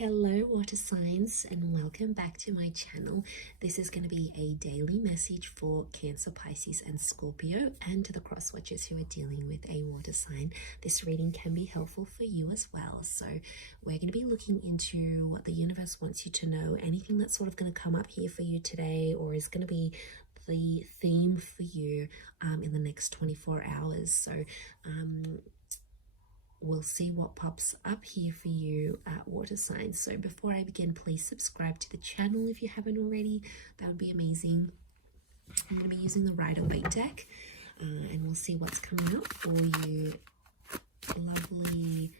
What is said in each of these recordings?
Hello water signs and welcome back to my channel. This is going to be a daily message for Cancer, Pisces and Scorpio, and to the cross watchers who are dealing with a water sign. This reading can be helpful for you as well. So we're going to be looking into what the universe wants you to know, anything that's sort of going to come up here for you today or is going to be the theme for you in the next 24 hours. So we'll see what pops up here for you at water signs. So before I begin, please subscribe to the channel if you haven't already. That would be amazing. I'm going to be using the Rider-Waite deck and we'll see what's coming up for you. Lovely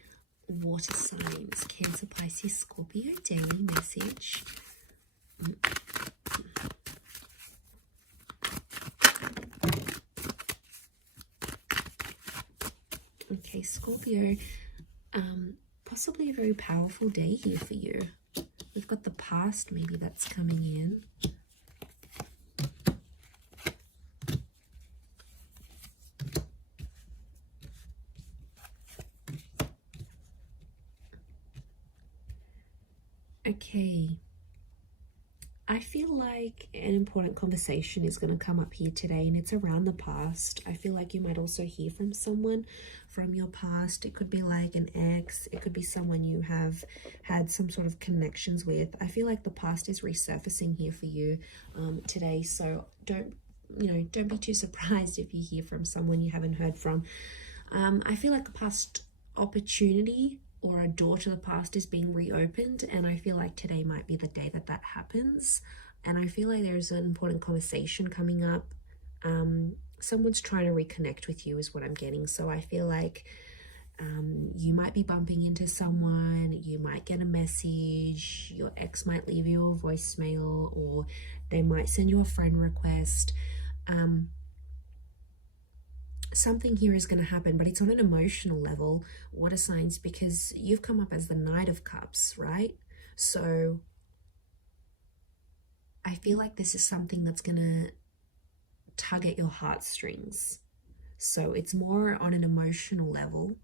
water signs, Cancer, Pisces, Scorpio, daily message. Okay, Scorpio, possibly a very powerful day here for you. We've got the past maybe that's coming in. Okay. I feel like an important conversation is going to come up here today, and it's around the past. I feel like you might also hear from someone from your past. It could be like an ex. It could be someone you have had some sort of connections with. I feel like the past is resurfacing here for you today. So don't be too surprised if you hear from someone you haven't heard from. I feel like a past opportunity or a door to the past is being reopened, and I feel like today might be the day that that happens. And I feel like there's an important conversation coming up. Someone's trying to reconnect with you is what I'm getting. So I feel like you might be bumping into someone, you might get a message, your ex might leave you a voicemail, or they might send you a friend request. Something here is going to happen, but it's on an emotional level, water signs, because you've come up as the Knight of Cups, right? So I feel like this is something that's going to tug at your heartstrings. So it's more on an emotional level.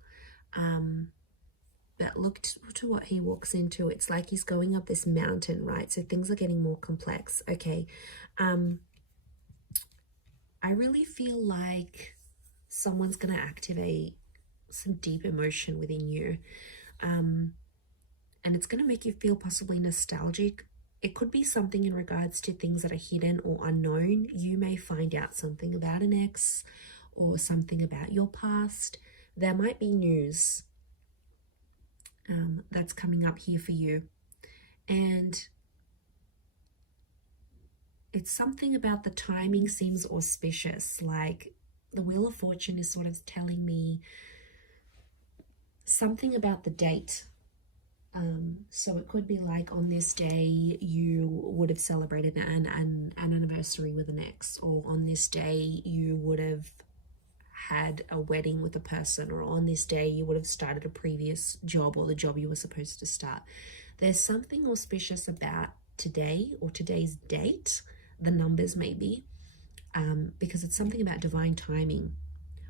But look to what he walks into. It's like he's going up this mountain, right? So things are getting more complex. Okay. I really feel like someone's going to activate some deep emotion within you. And it's going to make you feel possibly nostalgic. It could be something in regards to things that are hidden or unknown. You may find out something about an ex or something about your past. There might be news that's coming up here for you. And it's something about the timing seems auspicious, like the Wheel of Fortune is sort of telling me something about the date. So it could be like on this day you would have celebrated an anniversary with an ex, or on this day you would have had a wedding with a person, or on this day you would have started a previous job or the job you were supposed to start. There's something auspicious about today or today's date, the numbers maybe. Because it's something about divine timing,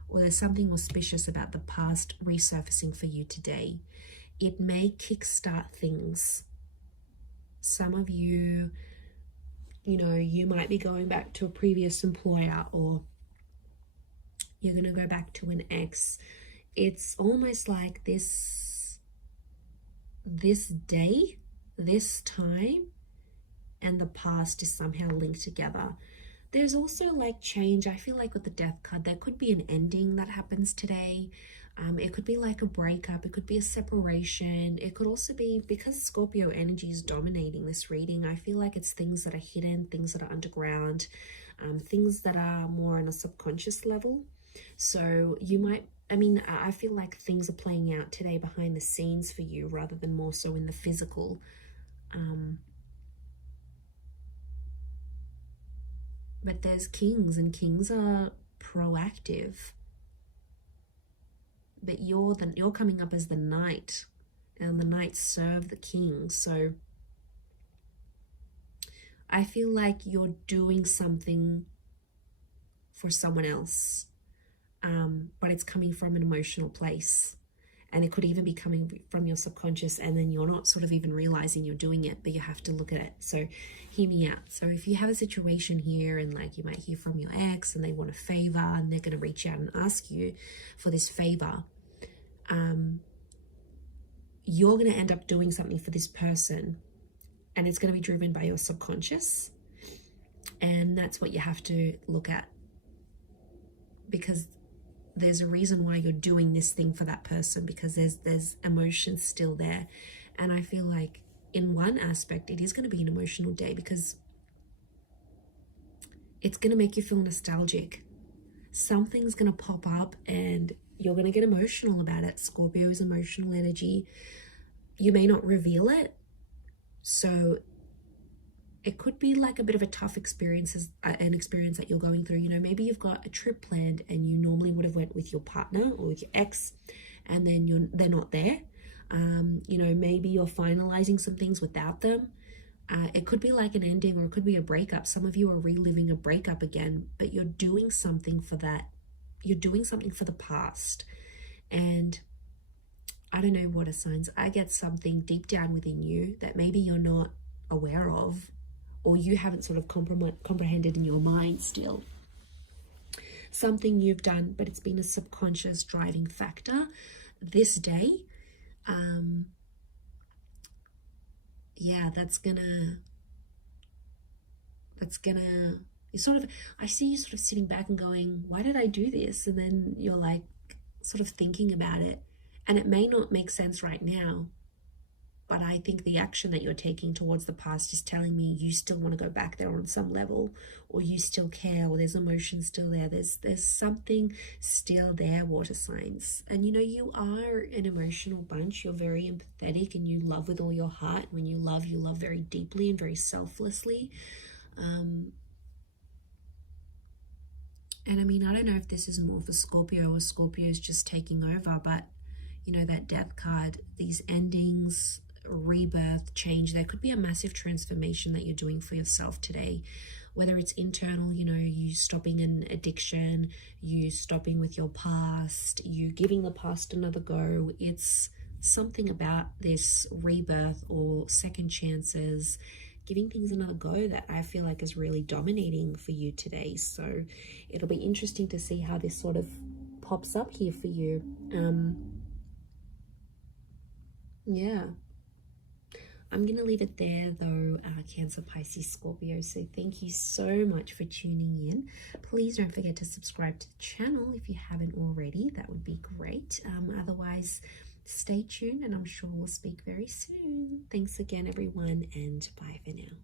or there's something auspicious about the past resurfacing for you today. It may kickstart things. Some of you, you might be going back to a previous employer, or you're going to go back to an ex. It's almost like this day, this time, and the past is somehow linked together. There's also like change. I feel like with the Death card, there could be an ending that happens today. It could be like a breakup. It could be a separation. It could also be, because Scorpio energy is dominating this reading, I feel like it's things that are hidden, things that are underground, things that are more on a subconscious level. So you might, I feel like things are playing out today behind the scenes for you rather than more so in the physical. But there's kings, and kings are proactive. But you're coming up as the knight, and the knights serve the king. So I feel like you're doing something for someone else, but it's coming from an emotional place. And it could even be coming from your subconscious, and then you're not sort of even realizing you're doing it, but you have to look at it. So hear me out. So if you have a situation here, and like you might hear from your ex and they want a favor, and they're going to reach out and ask you for this favor, you're going to end up doing something for this person, and it's going to be driven by your subconscious. And that's what you have to look at, because there's a reason why you're doing this thing for that person, because there's emotions still there. And I feel like in one aspect it is going to be an emotional day, because it's going to make you feel nostalgic. Something's going to pop up and you're going to get emotional about it. Scorpio is emotional energy. You may not reveal it, so it could be like a bit of a tough experience, an experience that you're going through. You know, maybe you've got a trip planned and you normally would have went with your partner or with your ex, and then they're not there. You know, maybe you're finalizing some things without them. It could be like an ending, or it could be a breakup. Some of you are reliving a breakup again, but you're doing something for that. You're doing something for the past. And I don't know, water signs, I get something deep down within you that maybe you're not aware of, or you haven't sort of comprehended in your mind still. Something you've done, but it's been a subconscious driving factor this day. Yeah, that's gonna you sort of, I see you sort of sitting back and going, why did I do this? And then you're like sort of thinking about it, and it may not make sense right now, but I think the action that you're taking towards the past is telling me you still want to go back there on some level, or you still care, or there's emotion still there. There's something still there, water signs. And you know, you are an emotional bunch. You're very empathetic and you love with all your heart. When you love very deeply and very selflessly. And I mean, I don't know if this is more for Scorpio, or Scorpio is just taking over, but you know, that death card, these endings, rebirth, change, there could be a massive transformation that you're doing for yourself today, whether it's internal, you know, you stopping an addiction, you stopping with your past, you giving the past another go. It's something about this rebirth or second chances, giving things another go, that I feel like is really dominating for you today. So it'll be interesting to see how this sort of pops up here for you. Yeah, I'm going to leave it there though, Cancer, Pisces, Scorpio. So thank you so much for tuning in. Please don't forget to subscribe to the channel if you haven't already. That would be great. Otherwise, stay tuned, and I'm sure we'll speak very soon. Thanks again, everyone, and bye for now.